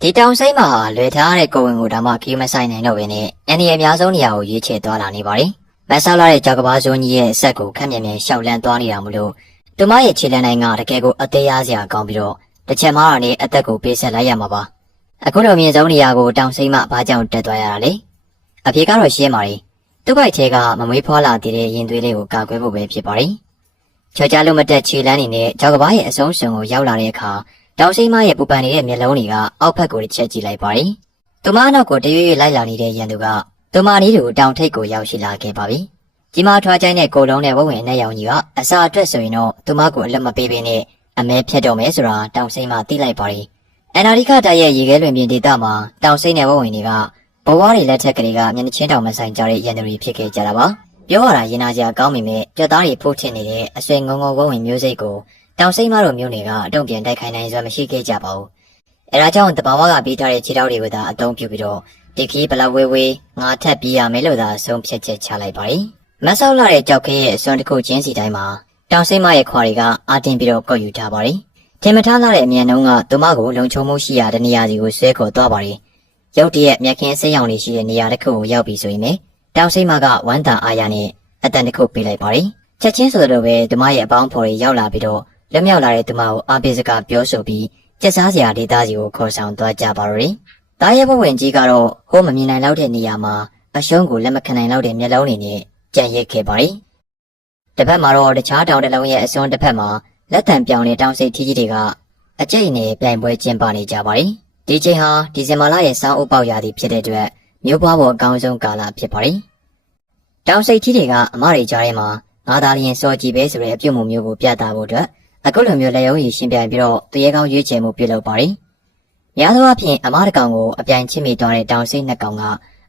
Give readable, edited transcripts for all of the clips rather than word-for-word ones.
ဒီတောင်စိမ့်မှာလွယ်ထားတဲ့ကိုဝင်ကိုဒါမှခီးမဆိုင်နိုင်တော့ဘဲနဲ့အန်ဒီအများဆုံးနေရာကိုရွေးချယ်သွားလာနေပါတယ်။မဆောက်လာတဲ့ကြောက်ကဘာဇွန်ကြီးရဲ့အဆက်ကိုခက်မြန်မြန်ရှောက်လန်းသွားနေတာမလို့သူမရဲ့ခြေလမ်းတိုင်းကတကယ်ကိုအသေးရစရာကောင်းပြီးတော့တစ်ချက်မှတော့အသက်ကိုပေးဆက်လိုက်ရမှာပါ။အခုတော့မြင့်ဆုံးနေရာကိုတောင်စိမ့်မှဘာကြောင့်တက်သွားရတာလဲ။အဖြေကတော့ရှင်းပါတယ်။သူ့ဘိုက်ထဲကမမွေးဖွားလာတဲ့ရင်သွေးလေးကိုကာကွယ်ဖို့ပဲဖြစ်ပါတယ်။ချော်ကြလို့မတက်ခြေလမ်းနေနဲ့ကြောက်ကဘာရဲ့အဆုံးစွန်ကိုရောက်လာတဲ့အခါတောင်စိမ့်မရဲ့ပူပန်နေတဲ့မျက်လုံးတွေကအောက်ဘက်ကိုတစ်ချက်ကြည့်လိုက်ပါတယ်။သူမနောက်ကိုတရွေ့ရွေ့လိုက်လာနေတဲ့ရန်သူကသူမနီးတို့တောင်ထိပ်ကိုရောက်ရှိလာခဲ့ပါပြီ။ကြီးမားထွားချိုင်းတဲ့ကိုလုံးနဲ့ဝဝင်နဲ့ရောင်ကြီးကအစာအတွက်ဆိုရင်တော့သူမကိုအလက်မပေးဘဲနဲ့အမဲဖြတ်တော့မယ်ဆိုတာတောင်စိမ့်မသိလိုက်ပါတယ်။အန်နာရီခတိုက်ရဲ့ရေခဲလွင်ပြင်ဒေသမှာတောင်စိမ့်နဲ့ဝဝင်တွေကဘဝတွေလက်ထက်ကလေးကမျက်နှာချင်းတောင်မဆိုင်ကြတဲ့ရန်သူတွေဖြစ်ခဲ့ကြတာပါ။ပြောရတာရင်နာစရာကောင်းပေမဲ့ကြက်သားတွေဖို့ထင်နေတဲ့အဆွေငုံငုံဝဝင်မျိုးစိတ်ကိုတောင်စိမ့်မတို့မျိုးတွေကအတုံ့ပြန်တိုက်ခိုင်းနိုင်စွာမရှိခဲ့ကြပါဘူး။အဲဒါကြောင့်တဘာဝကပြီးထားတဲ့ခြေထောက်တွေကိုသာအသုံးပြုပြီးတော့ဒီခီးဘလောက်ဝေးဝေးငါထက်ပြီးရမယ်လို့သာဆုံးဖြတ်ချက်ချလိုက်ပါရီ။မဆောက်လာတဲ့ကြောက်ခဲရဲ့အစွမ်းတစ်ခုချင်းစီတိုင်းမှာတောင်စိမ့်မရဲ့ခွာတွေကအာတင်ပြီးတော့ကောက်ယူထားပါရီ။ထင်မထားလာတဲ့အမြန်နှုံးကသူမကိုလုံခြုံမှုရှိရာတဲ့နေရာစီကိုဆွဲခေါ်သွားပါရီ။ရုတ်တရက်မြက်ခင်းစိတ်ရောင်လေးရှိတဲ့နေရာတစ်ခုကိုရောက်ပြီဆိုရင်တောင်စိမ့်မကဝမ်းသာအားရနဲ့အတန်တစ်ခုပေးလိုက်ပါရီ။ချက်ချင်းဆိုတော့ပဲသူမရဲ့အပေါင်းဖော်တွေရောက်လာပြီးတော့လွတ်မြောက်လာတဲ့သူမကိုအားပေးစကားပြောဆိုပြီးကျက်စားစရာဒေသစီကိုခေါ်ဆောင်သွားကြပါတော့တယ်။တားရဲဘဝင်ကြီးကတော့ဟိုးမမြင်နိုင်လောက်တဲ့နေရာမှာအရှုံးကိုလက်မခံနိုင်လောက်တဲ့မျက်လုံးတွေနဲ့ကြံ့ရစ်ခဲ့ပါရီ။တစ်ဖက်မှာတော့တခြားတောင်တစ်လုံးရဲ့အစွန်းတစ်ဖက်မှာလက်တံပြောင်တဲ့တောင်စိတ်ထီးကြီးတွေကအကျိတ်နဲ့ပြိုင်ပွဲကျင်းပနေကြပါရီ။ဒီချိန်ဟာဒီဇင်ဘာလရဲ့စောင်းအုပ်ပေါက်ရာသီဖြစ်တဲ့အတွက်မျိုးပွားဖို့အကောင်းဆုံးကာလဖြစ်ပါရီ။တောင်စိတ်ထီးတွေကအမတွေကြားထဲမှာငါသားလျင်စောကြည့်ပဲဆိုတဲ့အပြုတ်မှုမျိုးကိုပြသဖို့အတွက်အခုလိုမျိုးလက်ရုံးရည်ရှင်ပြိုင်ပြီးတော့သူရဲကောင်းရွေးချယ်မှုပြုလုပ်ပါရီ။များသောအားဖြင့်အမတကောင်ကိုအပြိုင်ချစ်မိသွားတဲ့တောင်စိမ့်နှစ်ကောင်က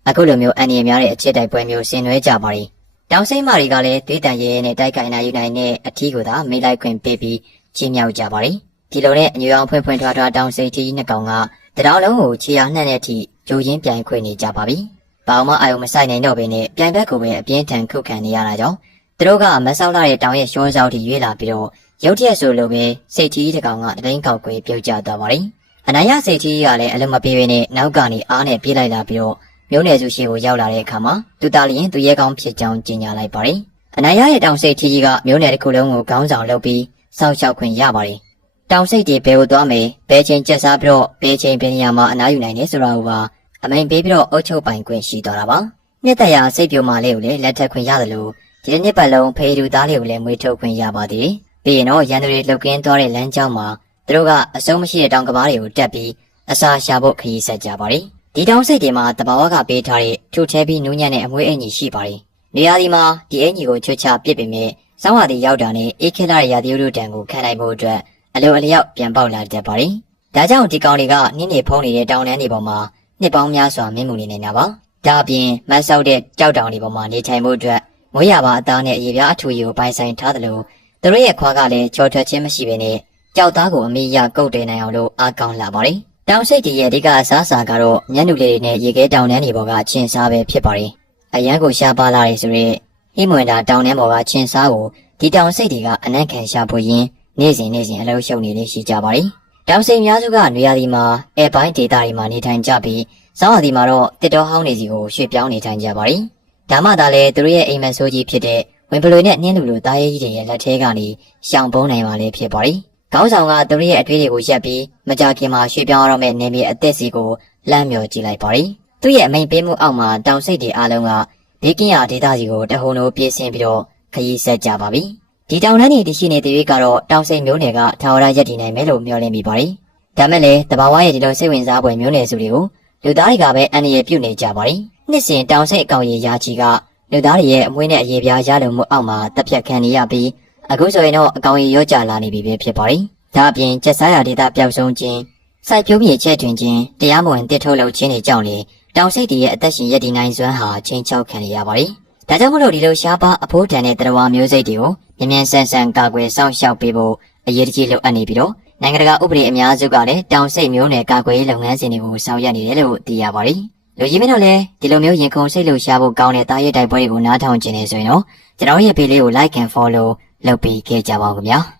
အခုလိုမျိုးအန်ရည်များတဲ့အချစ်တိုက်ပွဲမျိုးဆင်နွှဲကြပါရီ။တောင်စိမ့်မတွေကလည်းတွေးတန်ရဲရဲနဲ့တိုက်ခိုင်နိုင်ယူနိုင်တဲ့အထီးကိုသာမိလိုက်ခွင့်ပေးပြီးချင်းမြောက်ကြပါရီ။ဒီလိုနဲ့အညူအောင်ဖွင့်ဖွင့်ထွားထွားတောင်စိမ့်ထီးနှစ်ကောင်ကတရောင်လုံးကိုခြေအားနှံ့တဲ့အထိဂျိုရင်းပြိုင်ခွင့်နေကြပါပြီ။ဘာမှအာရုံမစိုက်နိုင်တော့ဘဲနဲ့ပြိုင်ဘက်ကိုပဲအပြင်းထန်ခုခံနေရတာကြောင့်သူတို့ကမဆောက်လာတဲ့တောင်ရဲ့ရှောစောက်ထိရွေးလာပြီးတော့ရုတ်တရက်ဆိုလိုပဲစိတ်ကြီးတစ်ကောင်ကတတိုင်းကောက်ကွယ်ပြုတ်ကျသွားပါရီ။အနိုင်ရစိတ်ကြီးကလည်းအလုံးမပေးဘဲနဲ့နောက်ကနေအားနဲ့ပြေးလိုက်လာပြီးတော့မျိုးနယ်စုရှိကိုရောက်လာတဲ့အခါမှာသူတာလျင်သူရဲကောင်းဖြစ်ကြောင်းကြေညာလိုက်ပါရီ။အနိုင်ရရဲ့တောင်စိတ်ကြီးကမျိုးနယ်တစ်ခုလုံးကိုခေါင်းဆောင်လုပ်ပြီးစောက်ရှောက်ခွင့်ရပါရီ။တောင်စိတ်တွေဘယ်ကိုသွားမယ်ဘယ်ချိန်ကျက်စားပြီးတော့ဘယ်ချိန်ဘယ်နေရာမှာအနားယူနိုင်လဲဆိုတာကိုပါအမိန်ပေးပြီးတော့အုပ်ချုပ်ပိုင်ခွင့်ရှိသွားတာပါ။နှစ်သက်ရာစိတ်ပြိုမာလေးကိုလည်းလက်ထပ်ခွင့်ရတယ်လို့ဒီနှစ်ပတ်လုံးဖေးလူသားလေးကိုလည်းမွေးထုတ်ခွင့်ရပါသေးတယ်။ပြီးရင်တော့ရန်သူတွေလှုပ်ကင်းသွားတဲ့လမ်းကြောင်းမှာသူတို့ကအစုံမရှိတဲ့တောင်ကဘာတွေကိုတက်ပြီးအစာရှာဖို့ခရီးဆက်ကြပါရီ။ဒီတောင်စိတ်တွေမှာတဘာဝကပေးထားတဲ့ထုထဲပြီးနူးညံ့တဲ့အမွေးအင်ကြီးရှိပါရီ။နေရာဒီမှာဒီအင်ကြီးကိုချွတ်ချပစ်ပေမဲ့စောင်းဝါဒီရောက်တာနဲ့အေးခဲလာတဲ့ရာသီဥတုတံကိုခံနိုင်ဖို့အတွက်အလိုအလျောက်ပြန်ပေါက်လာတတ်ပါရီ။ဒါကြောင့်ဒီကောင်တွေကနှင်းနေဖုံးနေတဲ့တောင်တန်းတွေပေါ်မှာနှစ်ပေါင်းများစွာမင်းမှုနေနေတာပါ။ဒါအပြင်မတ်ဆောက်တဲ့ကြောက်တောင်တွေပေါ်မှာနေထိုင်ဖို့အတွက်မွေးရပါအသားနဲ့အရေပြားအထူကြီးကိုပိုင်ဆိုင်ထားတယ်လို့သူတို့ရဲ့ခွားကလည်းကြော်ထွက်ခြင်းမရှိဘဲနဲ့ကြောက်သားကိုအမိရကုတ်တင်နိုင်အောင်လို့အားကောင်းလာပါတယ်။တောင်စိတ်ကြီးရဲ့အဓိကအစားအစာကတော့မျက်နှာလေးတွေနဲ့ရေခဲတောင်တန်းတွေပေါ်ကချင်းစားပဲဖြစ်ပါတယ်။အရန်ကိုရှားပါလာတယ်ဆိုရင်ဟိမွင်တာတောင်တန်းပေါ်ကချင်းစားကိုဒီတောင်စိတ်တွေကအနံ့ခံရှာဖွေရင်းနေ့စဉ်အလုပ်ရှုပ်နေလေးရှိကြပါတယ်။တောင်စိတ်များစုကနေရာဒီမှာအဲပိုင်းဒေတာတွေမှာနေထိုင်ကြပြီးစောင်းရာဒီမှာတော့တစ်တော်ဟောင်းနေစီကိုရွှေ့ပြောင်းနေထိုင်ကြပါတယ်။ဒါမှသာလေသူတို့ရဲ့အိမ်မက်ဆိုးကြီးဖြစ်တဲ့ဝင်ပလွေနဲ့နှင်းလူလိုသားရဲကြီးတွေရဲ့လက်ထဲကနေရှောင်ပုန်းနိုင်ပါလေဖြစ်ပါရီ။ခေါင်းဆောင်ကသူတို့ရဲ့အထွေးတွေကိုရက်ပြီးမကြခင်မှာရွှေ့ပြောင်းရတော့မဲ့နေမြေအသက်စီကိုလှမ်းမြော်ကြည့်လိုက်ပါရီ။သူ့ရဲ့အမိန်ပေးမှုအောက်မှာတောင်စိတ်တွေအားလုံးကဘေးကင်းရာဒေသစီကိုတဟုန်လိုပြေးဆင်းပြီးတော့ခရီးဆက်ကြပါပြီ။ဒီတောင်တန်းတွေတရှိနေတဲ့ရွေးကတော့တောင်စိတ်မျိုးနယ်ကထာဝရရပ်တည်နိုင်မယ်လို့မျှော်လင့်မိပါရီ။ဒါမဲ့လည်းတဘာဝရဲ့ဒီလိုစိတ်ဝင်စားဖွယ်မျိုးနယ်စုတွေကိုလူသားတွေကပဲအန္တရာယ်ပြုနေကြပါရီ။နှစ်စဉ်တောင်စိတ်အကောင်ကြီးရာချီကလူသားတွေရဲ့အမွှေးနဲ့အရေပြားရလုံမှုအောက်မှာတပ်ဖြတ်ခံနေရပြီးအခုဆိုရင်တော့အကောင်ကြီးရောကြလာနေပြီပဲဖြစ်ပါရီ။ဒါအပြင်ကျက်စားရဒေတာပျောက်ဆုံးခြင်းစိုက်ပျိုးမြေချဲ့ထွင်ခြင်းတရားမဝင်တစ်ထုတ်လုပ်ခြင်းတွေကြောင့်လေတောင်စိတ်တွေရဲ့အသက်ရှင်ရည်တည်နိုင်စွမ်းဟာချင်းချောက်ခံနေရပါရီ။ဒါကြောင့်မလို့ဒီလိုရှားပါအဖိုးတန်တဲ့တရားဝါမျိုးစိတ်တွေကိုမြ мян ဆန်ဆန်ကာကွယ်စောင့်ရှောက်ပေးဖို့အရေးကြီးလိုအပ်နေပြီးတော့နိုင်ငံတကာဥပဒေအများစုကလည်းတောင်စိတ်မျိုးနယ်ကာကွယ်ရေးလုပ်ငန်းစဉ်တွေကိုဆောင်ရွက်နေတယ်လို့သိရပါရီ။လူကြီးမင်းတို့လည်းဒီလိုမျိုးရင်ခုန်စိတ်လှုပ်ရှားဖို့ကောင်းတဲ့တားရဲတိုက်ပွဲတွေကိုနားထောင်ကျင်နေဆိုရင်တော့ကျွန်တော်ရဲ့ page လေးကို like and follow လုပ်ပေးခဲ့ကြပါဦးခင်ဗျာ။